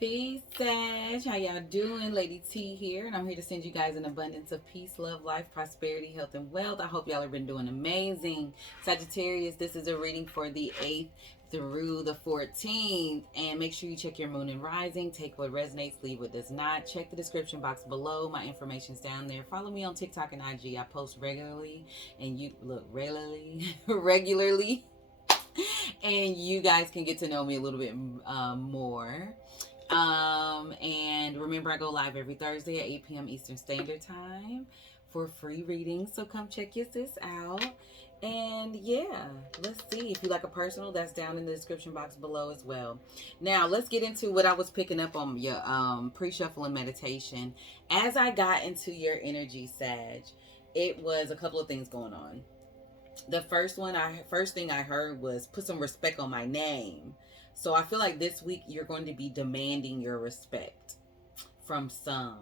Peace, Sag. How y'all doing? Lady T here, and I'm here to send you guys an abundance of peace, love, life, prosperity, health, and wealth. I hope y'all have been doing amazing. Sagittarius, this is a reading for the 8th through the 14th. And make sure you check your moon and rising. Take what resonates, leave what does not. Check the description box below. My information's down there. Follow me on TikTok and IG. I post regularly, and you look regularly, regularly. And you guys can get to know me a little bit more. And remember, I go live every Thursday at 8 p.m. Eastern Standard Time for free readings. So come check your sis out. And yeah, let's see. If you like a personal, that's down in the description box below as well. Now, let's get into what I was picking up on your pre-shuffle and meditation. As I got into your energy, Sag, it was a couple of things going on. The first thing I heard was put some respect on my name. So I feel like this week you're going to be demanding your respect from some.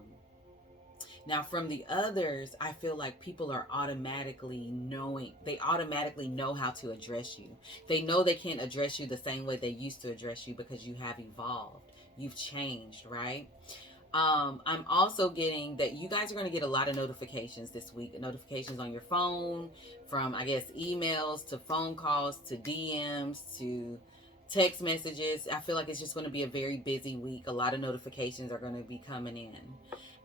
Now, from the others, I feel like people are they automatically know how to address you. They know they can't address you the same way they used to address you because you have evolved. You've changed, right? I'm also getting that you guys are going to get a lot of notifications this week. Notifications on your phone from, I guess, emails to phone calls to DMs to text messages. I feel like it's just going to be a very busy week. A lot of notifications are going to be coming in.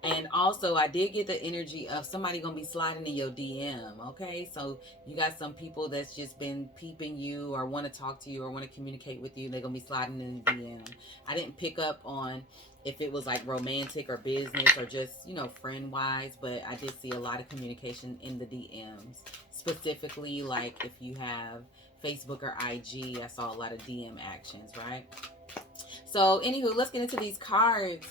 And also, I did get the energy of somebody going to be sliding in your DM, okay? So you got some people that's just been peeping you or want to talk to you or want to communicate with you. They're going to be sliding in the DM. I didn't pick up on if it was like romantic or business or just, friend-wise, but I did see a lot of communication in the DMs. Specifically, like if you have Facebook or IG, I saw a lot of DM actions, right? So, anywho, let's get into these cards.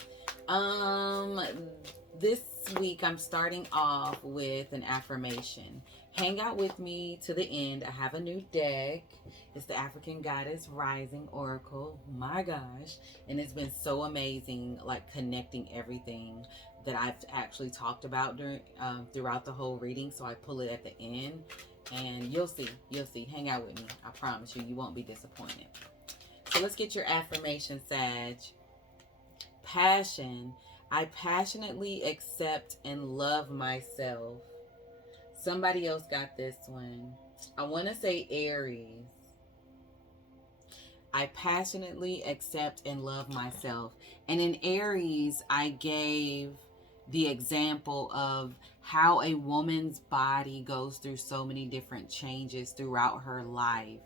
This week I'm starting off with an affirmation. Hang out with me to the end. I have a new deck. It's the African Goddess Rising Oracle. My gosh. And it's been so amazing, like connecting everything that I've actually talked about throughout the whole reading. So I pull it at the end and you'll see. Hang out with me. I promise you, you won't be disappointed. So let's get your affirmation, Sag. Passion. I passionately accept and love myself. Somebody else got this one. I want to say Aries. I passionately accept and love myself. And in Aries, I gave the example of how a woman's body goes through so many different changes throughout her life.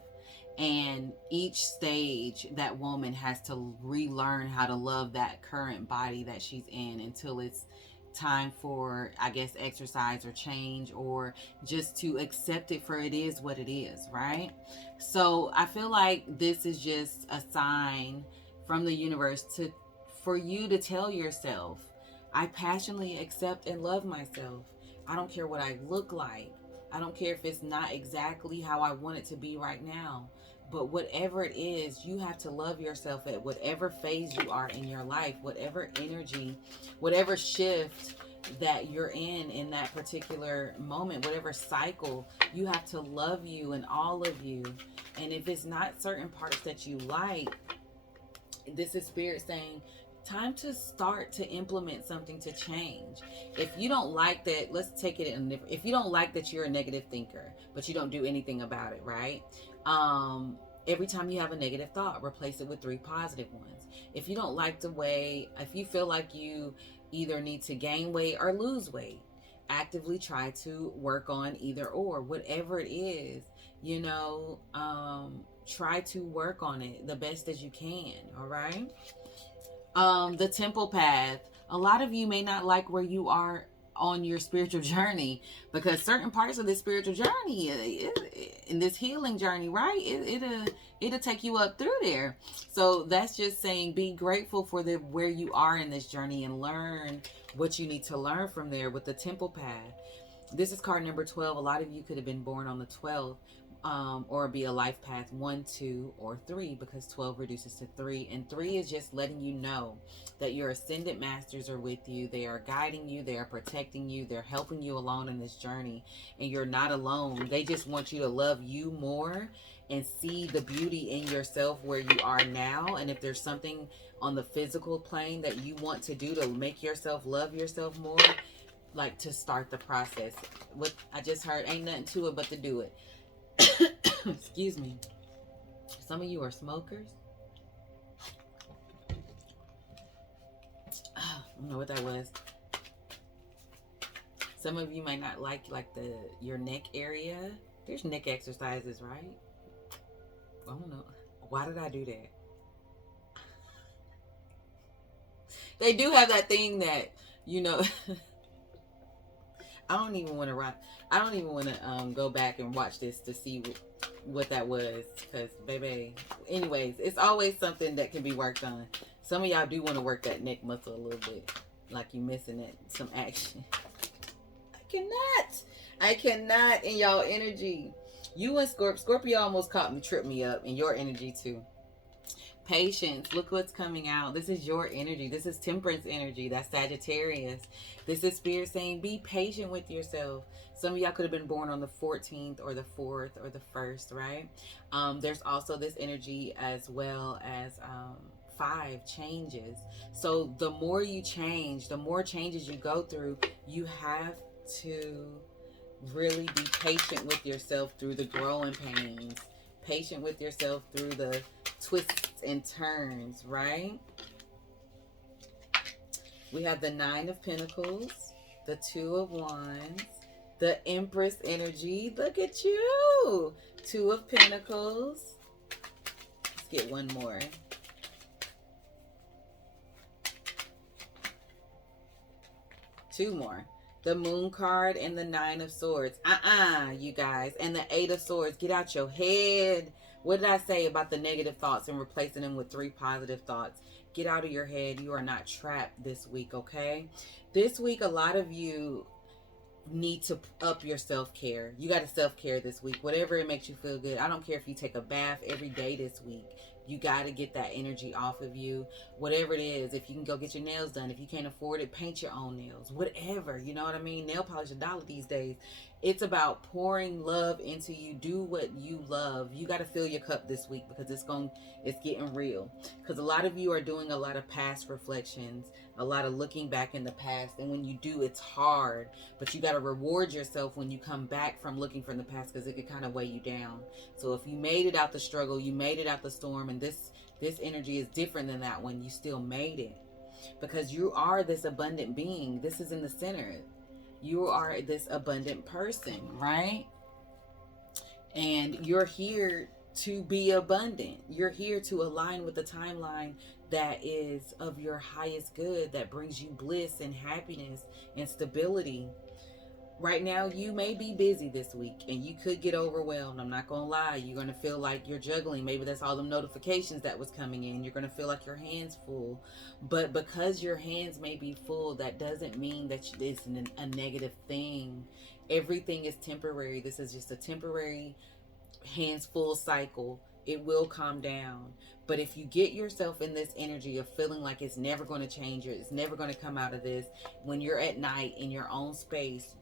And each stage, that woman has to relearn how to love that current body that she's in until it's time for, I guess, exercise or change, or just to accept it for it is what it is, right? So I feel like this is just a sign from the universe for you to tell yourself, I passionately accept and love myself. I don't care what I look like. I don't care if it's not exactly how I want it to be right now. But whatever it is, you have to love yourself at whatever phase you are in your life, whatever energy, whatever shift that you're in that particular moment, whatever cycle, you have to love you and all of you. And if it's not certain parts that you like, this is spirit saying, time to start to implement something to change. If you don't like that, let's take it in. If you don't like that you're a negative thinker, but you don't do anything about it, right? Every time you have a negative thought, replace it with 3 positive ones. If you don't like if you feel like you either need to gain weight or lose weight, actively try to work on either or, whatever it is, try to work on it the best as you can. All right. The temple path. A lot of you may not like where you are on your spiritual journey, because certain parts of this spiritual journey, in this healing journey, right, it'll take you up through there. So that's just saying, be grateful for where you are in this journey and learn what you need to learn from there with the temple path. This is card number 12. A lot of you could have been born on the 12th. Or be a life path 1, 2, or 3, because 12 reduces to 3. And 3 is just letting you know that your ascendant masters are with you. They are guiding you. They are protecting you. They're helping you along in this journey. And you're not alone. They just want you to love you more and see the beauty in yourself where you are now. And if there's something on the physical plane that you want to do to make yourself love yourself more, like to start the process. What I just heard, ain't nothing to it but to do it. Excuse me. Some of you are smokers. I don't know what that was. Some of you might not like your neck area. There's neck exercises, right? I don't know. Why did I do that? They do have that thing that, you know, I don't even want to go back and watch this to see what that was, because baby, anyways, it's always something that can be worked on. Some of y'all do want to work that neck muscle a little bit, like you missing it, some action. I cannot in y'all energy. You and Scorpio almost tripped me up in your energy too. Patience. Look what's coming out. This is your energy. This is Temperance energy. That's Sagittarius. This is Spirit saying be patient with yourself. Some of y'all could have been born on the 14th or the 4th or the 1st, right? There's also this energy as well as 5 changes. So the more you change, the more changes you go through, you have to really be patient with yourself through the growing pains. Patient with yourself through the twists and turns, right? We have the 9 of Pentacles, the 2 of Wands, the Empress energy. Look at you. 2 of Pentacles. Let's get one more. Two more. The Moon card and the 9 of Swords. You guys. And the 8 of Swords. Get out your head. What did I say about the negative thoughts and replacing them with 3 positive thoughts? Get out of your head. You are not trapped this week, okay? This week, a lot of you need to up your self-care. You got to self-care this week. Whatever it makes you feel good. I don't care if you take a bath every day this week. You got to get that energy off of you. Whatever it is. If you can go get your nails done. If you can't afford it, paint your own nails. Whatever. You know what I mean? Nail polish $1 these days. It's about pouring love into you. Do what you love. You got to fill your cup this week because it's getting real. Because a lot of you are doing a lot of past reflections, a lot of looking back in the past. And when you do, it's hard. But you got to reward yourself when you come back from looking from the past, because it could kind of weigh you down. So if you made it out the struggle, you made it out the storm, and this energy is different than that one, you still made it. Because you are this abundant being. This is in the center. You are this abundant person, right? And you're here to be abundant. You're here to align with the timeline that is of your highest good, that brings you bliss and happiness and stability. Right now, you may be busy this week and you could get overwhelmed. I'm not going to lie. You're going to feel like you're juggling. Maybe that's all the notifications that was coming in. You're going to feel like your hands full. But because your hands may be full, that doesn't mean that it's a negative thing. Everything is temporary. This is just a temporary hands full cycle. It will calm down. But if you get yourself in this energy of feeling like it's never going to change, or it's never going to come out of this, when you're at night in your own space,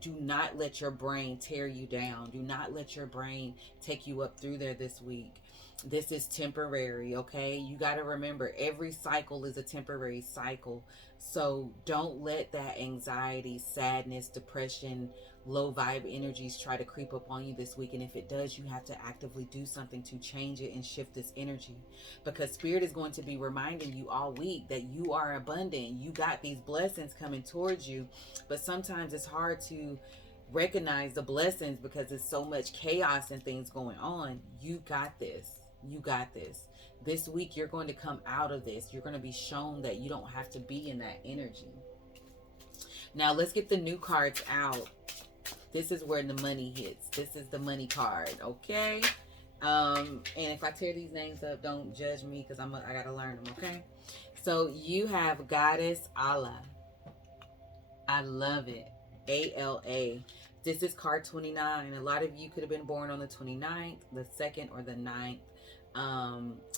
do not let your brain tear you down. Do not let your brain take you up through there this week. This is temporary, okay? You got to remember, every cycle is a temporary cycle. So don't let that anxiety, sadness, depression, low vibe energies try to creep up on you this week. And if it does, you have to actively do something to change it and shift this energy. Because Spirit is going to be reminding you all week that you are abundant. You got these blessings coming towards you. But sometimes it's hard to recognize the blessings because there's so much chaos and things going on. You got this. You got this. This week, you're going to come out of this. You're going to be shown that you don't have to be in that energy. Now, let's get the new cards out. This is where the money hits. This is the money card, okay? And if I tear these names up, don't judge me because I got to learn them, okay? So you have Goddess Allah. I love it. A-L-A. This is card 29. A lot of you could have been born on the 29th, the 2nd, or the 9th.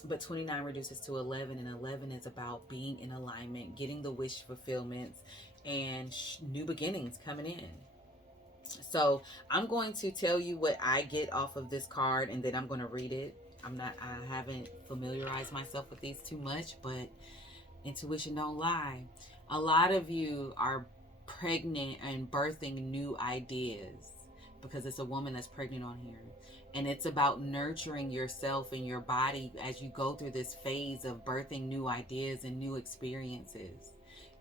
But 29 reduces to 11, and 11 is about being in alignment, getting the wish fulfillments, and new beginnings coming in. So I'm going to tell you what I get off of this card, and then I'm going to read it. I haven't familiarized myself with these too much, but intuition don't lie. A lot of you are pregnant and birthing new ideas, because it's a woman that's pregnant on here. And it's about nurturing yourself and your body as you go through this phase of birthing new ideas and new experiences.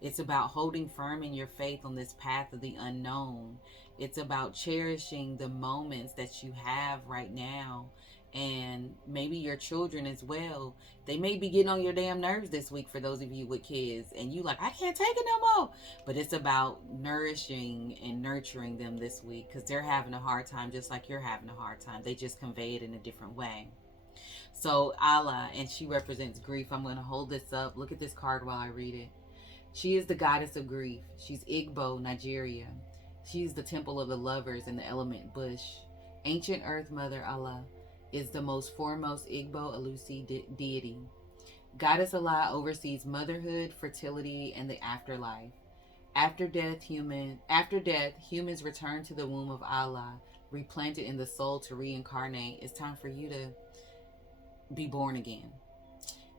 It's about holding firm in your faith on this path of the unknown. It's about cherishing the moments that you have right now, and maybe your children as well. They may be getting on your damn nerves this week, for those of you with kids, and you like, I can't take it no more. But it's about nourishing and nurturing them this week, because they're having a hard time just like you're having a hard time. They just convey it in a different way. So Allah, and she represents grief. I'm going to hold this up. Look at this card while I read it. She is the goddess of grief. She's Igbo, Nigeria. She's the temple of the lovers and the element bush. Ancient Earth Mother Allah is the most foremost Igbo Alusi deity. Goddess Allah oversees motherhood, fertility, and the afterlife. After death, humans return to the womb of Allah, replanted in the soul to reincarnate. It's time for you to be born again.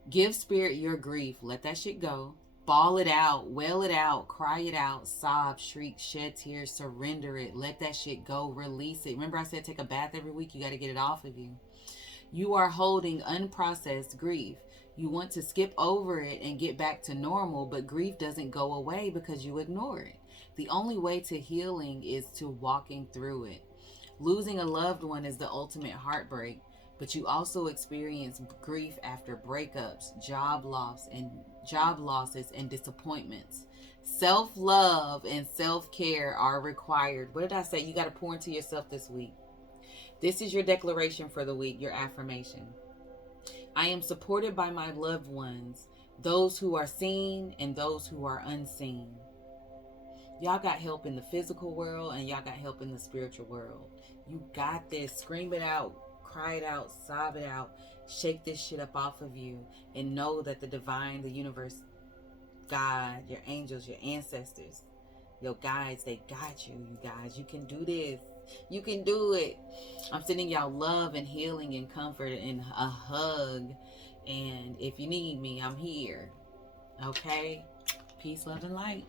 Give spirit your grief. Let that shit go. Bawl it out, wail it out, cry it out, sob, shriek, shed tears, surrender it, let that shit go, release it. Remember I said take a bath every week, you got to get it off of you. You are holding unprocessed grief. You want to skip over it and get back to normal, but grief doesn't go away because you ignore it. The only way to healing is to walking through it. Losing a loved one is the ultimate heartbreak, but you also experience grief after breakups, job losses, and disappointments. Self-love and self-care are required. What did I say? You got to pour into yourself this week. This is your declaration for the week, your affirmation. I am supported by my loved ones, those who are seen and those who are unseen. Y'all got help in the physical world, and y'all got help in the spiritual world. You got this. Scream it out. Cry it out, sob it out, shake this shit up off of you, and know that the divine, the universe, God, your angels, your ancestors, your guides, they got you, you guys. You can do this. You can do it. I'm sending y'all love and healing and comfort and a hug. And if you need me, I'm here. Okay? Peace, love, and light.